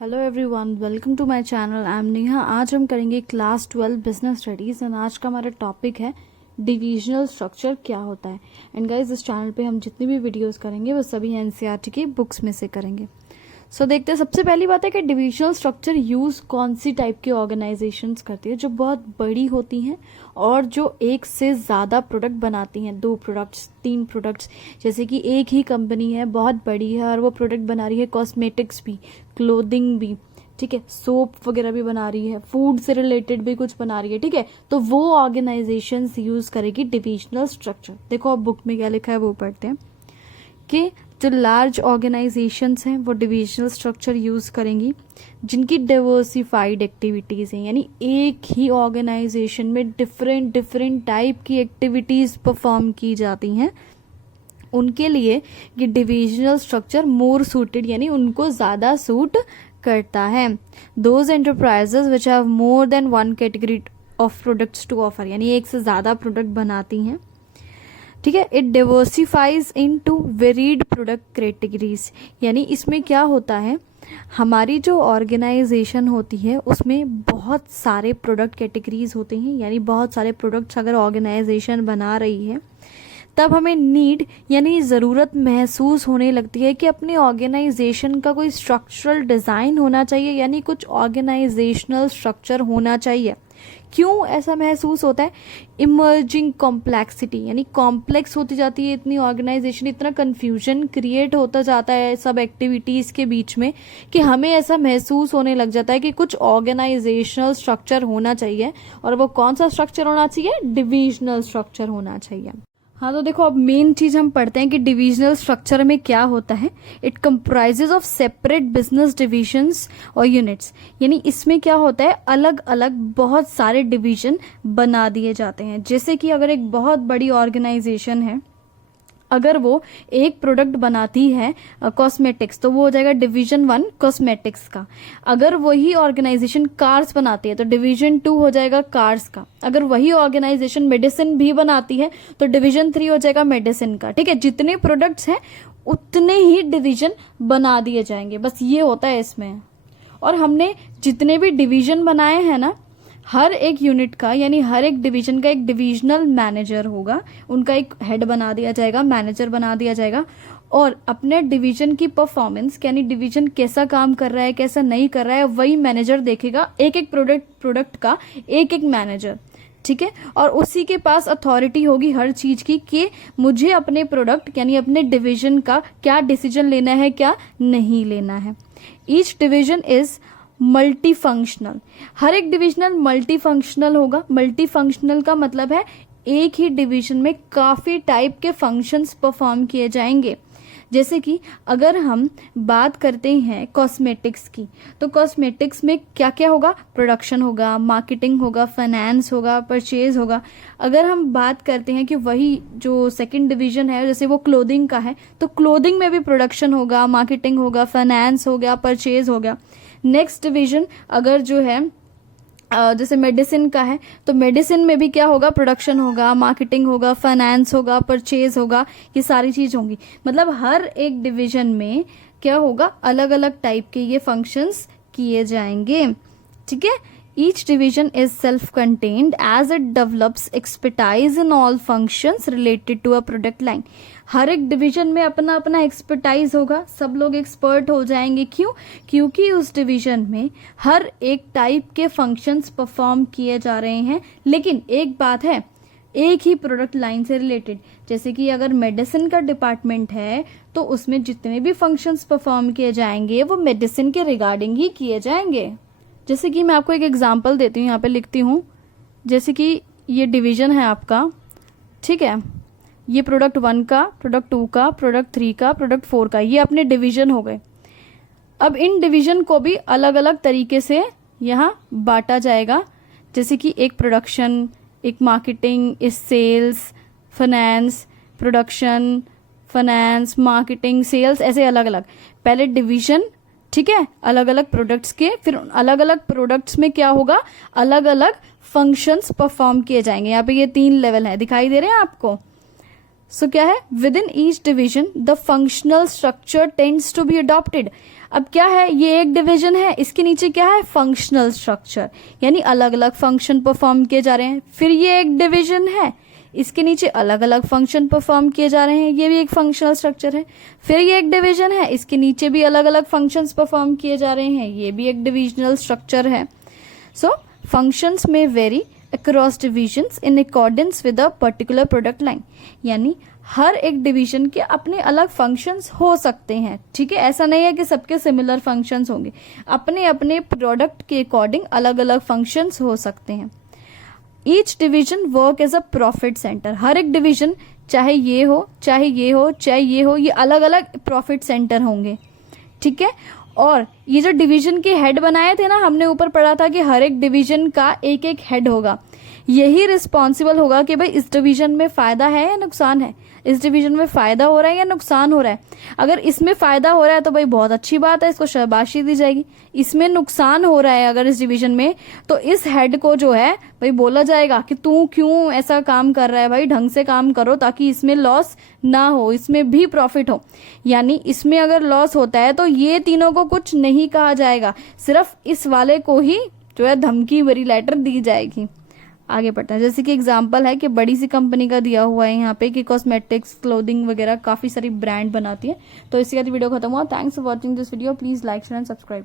Hello everyone, welcome to my channel. I am Neha. आज हम करेंगे क्लास 12 बिजनेस स्टडीज़ एंड आज का हमारा टॉपिक है डिविजनल स्ट्रक्चर क्या होता है। एंड गाइस, इस चैनल पे हम जितनी भी वीडियोस करेंगे वो सभी एनसीईआरटी की बुक्स में से करेंगे। सो देखते हैं। सबसे पहली बात है कि डिविजनल स्ट्रक्चर यूज़ कौन सी टाइप की ऑर्गेनाइजेशंस करती है, जो बहुत बड़ी होती हैं और जो एक से ज़्यादा प्रोडक्ट बनाती हैं, 2 प्रोडक्ट्स 3 प्रोडक्ट्स। जैसे कि एक ही कंपनी है, बहुत बड़ी है और वो प्रोडक्ट बना रही है कॉस्मेटिक्स भी, क्लोथिंग भी, ठीक है, सोप वगैरह भी बना रही है, फूड से रिलेटेड भी कुछ बना रही है, ठीक है। तो वो ऑर्गेनाइजेशंस यूज़ करेगी डिविजनल स्ट्रक्चर। देखो अब बुक में क्या लिखा है वो पढ़ते हैं कि जो लार्ज ऑर्गेनाइजेशंस हैं वो डिविजनल स्ट्रक्चर यूज़ करेंगी जिनकी डाइवर्सिफाइड एक्टिविटीज़ हैं, यानी एक ही ऑर्गेनाइजेशन में डिफरेंट टाइप की एक्टिविटीज़ परफॉर्म की जाती हैं। उनके लिए ये डिविजनल स्ट्रक्चर मोर सूटेड, यानी उनको ज़्यादा सूट करता है। Those enterprises which have more than one category of products to offer, यानी एक से ज़्यादा प्रोडक्ट बनाती हैं, ठीक है। It diversifies into varied product categories, यानी इसमें क्या होता है, हमारी जो ऑर्गेनाइजेशन होती है उसमें बहुत सारे प्रोडक्ट कैटेगरीज होते हैं, यानी बहुत सारे प्रोडक्ट्स अगर ऑर्गेनाइजेशन बना रही है तब हमें नीड यानी ज़रूरत महसूस होने लगती है कि अपने ऑर्गेनाइजेशन का कोई स्ट्रक्चरल डिज़ाइन होना चाहिए, यानी कुछ ऑर्गेनाइजेशनल स्ट्रक्चर होना चाहिए। क्यों ऐसा महसूस होता है? इमर्जिंग कॉम्प्लेक्सिटी, यानी कॉम्प्लेक्स होती जाती है इतनी ऑर्गेनाइजेशन, इतना कन्फ्यूजन क्रिएट होता जाता है सब एक्टिविटीज़ के बीच में कि हमें ऐसा महसूस होने लग जाता है कि कुछ ऑर्गेनाइजेशनल स्ट्रक्चर होना चाहिए। और वो कौन सा स्ट्रक्चर होना चाहिए? डिविजनल स्ट्रक्चर होना चाहिए। हाँ, तो देखो अब मेन चीज हम पढ़ते हैं कि डिविजनल स्ट्रक्चर में क्या होता है। It comprises of separate business divisions और यूनिट्स, यानी इसमें क्या होता है, अलग अलग बहुत सारे डिवीजन बना दिए जाते हैं। जैसे कि अगर एक बहुत बड़ी ऑर्गेनाइजेशन है, अगर वो एक प्रोडक्ट बनाती है कॉस्मेटिक्स, तो वो हो जाएगा डिवीजन 1 कॉस्मेटिक्स का। अगर वही ऑर्गेनाइजेशन कार्स बनाती है तो डिवीजन 2 हो जाएगा कार्स का। अगर वही ऑर्गेनाइजेशन मेडिसिन भी बनाती है तो डिवीजन 3 हो जाएगा मेडिसिन का, ठीक है। जितने प्रोडक्ट्स हैं उतने ही डिवीजन बना दिए जाएंगे, बस ये होता है इसमें। और हमने जितने भी डिवीजन बनाए हैं ना, हर एक यूनिट का यानी हर एक डिवीजन का एक डिविजनल मैनेजर होगा, उनका एक हेड बना दिया जाएगा, मैनेजर बना दिया जाएगा। और अपने डिवीजन की परफॉर्मेंस, यानी डिवीजन कैसा काम कर रहा है कैसा नहीं कर रहा है, वही मैनेजर देखेगा। एक एक प्रोडक्ट का एक एक मैनेजर, ठीक है। और उसी के पास अथॉरिटी होगी हर चीज की कि मुझे अपने प्रोडक्ट यानी अपने डिवीजन का क्या डिसीजन लेना है क्या नहीं लेना है। Each division is multi functional, हर एक डिविजनल मल्टी फंक्शनल होगा। मल्टी फंक्शनल का मतलब है एक ही डिवीजन में काफी टाइप के फंक्शंस परफॉर्म किए जाएंगे। जैसे कि अगर हम बात करते हैं कॉस्मेटिक्स की, तो कॉस्मेटिक्स में क्या क्या होगा? प्रोडक्शन होगा, मार्केटिंग होगा, फाइनेंस होगा, परचेज होगा। अगर हम बात करते हैं कि वही जो सेकंड डिवीजन है, जैसे वो क्लोथिंग का है, तो क्लोथिंग में भी प्रोडक्शन होगा, मार्केटिंग होगा, फाइनेंस हो गया, परचेज हो गया। नेक्स्ट डिवीजन अगर जो है जैसे मेडिसिन का है, तो मेडिसिन में भी क्या होगा? प्रोडक्शन होगा, मार्केटिंग होगा, फाइनेंस होगा, परचेज होगा, ये सारी चीज होंगी। मतलब हर एक डिवीजन में क्या होगा? अलग अलग टाइप के ये फंक्शंस किए जाएंगे, ठीक है। Each division is self-contained as it develops expertise in all functions related to a product line. हर एक डिवीजन में अपना अपना एक्सपर्टाइज होगा, सब लोग एक्सपर्ट हो जाएंगे। क्यों? क्योंकि उस डिवीजन में हर एक टाइप के फंक्शंस परफॉर्म किए जा रहे हैं। लेकिन एक बात है, एक ही प्रोडक्ट लाइन से रिलेटेड। जैसे कि अगर मेडिसिन का डिपार्टमेंट है तो उसमें जितने भी फंक्शंस परफॉर्म किए जाएंगे वो मेडिसिन के रिगार्डिंग ही किए जाएंगे। जैसे कि मैं आपको एक एग्जांपल देती हूँ, यहाँ पे लिखती हूँ। जैसे कि ये डिवीजन है आपका, ठीक है, ये प्रोडक्ट 1 का, प्रोडक्ट 2 का, प्रोडक्ट 3 का, प्रोडक्ट 4 का, ये अपने डिवीजन हो गए। अब इन डिवीजन को भी अलग अलग तरीके से यहाँ बांटा जाएगा। जैसे कि एक प्रोडक्शन, एक मार्केटिंग, एक sales, finance, production, finance, marketing, sales, ऐसे अलग अलग पहले डिवीजन, ठीक है, अलग अलग प्रोडक्ट्स के। फिर अलग अलग प्रोडक्ट्स में क्या होगा? अलग अलग फंक्शंस परफॉर्म किए जाएंगे। यहाँ पे ये 3 लेवल है, दिखाई दे रहे हैं आपको। सो क्या है, within each division the functional structure tends to be adopted. अब क्या है, ये एक डिवीजन है, इसके नीचे क्या है, फंक्शनल स्ट्रक्चर, यानी अलग अलग फंक्शन परफॉर्म किए जा रहे हैं। फिर ये एक डिवीजन है, इसके नीचे अलग अलग फंक्शन परफॉर्म किए जा रहे हैं, ये भी एक फंक्शनल स्ट्रक्चर है। फिर ये एक डिवीजन है, इसके नीचे भी अलग अलग फंक्शंस परफॉर्म किए जा रहे हैं, ये भी एक डिविजनल स्ट्रक्चर है। सो फंक्शंस में vary across divisions in accordance with a particular product line, यानी हर एक डिवीजन के अपने अलग फंक्शंस हो सकते हैं, ठीक है। ऐसा नहीं है कि सबके सिमिलर फंक्शंस होंगे, अपने अपने प्रोडक्ट के अकॉर्डिंग अलग अलग फंक्शंस हो सकते हैं। Each division work as a profit centre, हर एक डिवीजन चाहे ये हो चाहे ये हो चाहे ये हो, ये अलग अलग प्रॉफिट सेंटर होंगे, ठीक है। और ये जो डिवीजन के हेड बनाए थे ना, हमने ऊपर पढ़ा था कि हर एक डिवीजन का एक एक हेड होगा, यही रिस्पॉन्सिबल होगा कि भाई इस डिवीजन में फायदा है या नुकसान है, इस डिवीजन में फायदा हो रहा है या नुकसान हो रहा है। अगर इसमें फायदा हो रहा है तो भाई बहुत अच्छी बात है, इसको शाबाशी दी जाएगी। इसमें नुकसान हो रहा है अगर इस डिवीजन में, तो इस हेड को जो है भाई बोला जाएगा कि तू क्यों ऐसा काम कर रहा है, भाई ढंग से काम करो ताकि इसमें लॉस ना हो, इसमें भी प्रॉफिट हो। यानी इसमें अगर लॉस होता है तो ये तीनों को कुछ नहीं कहा जाएगा, सिर्फ इस वाले को ही जो है धमकी भरी लेटर दी जाएगी। आगे बढ़ते हैं, जैसे कि एग्जांपल है कि बड़ी सी कंपनी का दिया हुआ है यहाँ पे कि कॉस्मेटिक्स, क्लोथिंग वगैरह काफी सारी ब्रांड बनाती है। तो इसके बाद वीडियो खत्म हुआ। Thanks for watching this video, please like share and subscribe.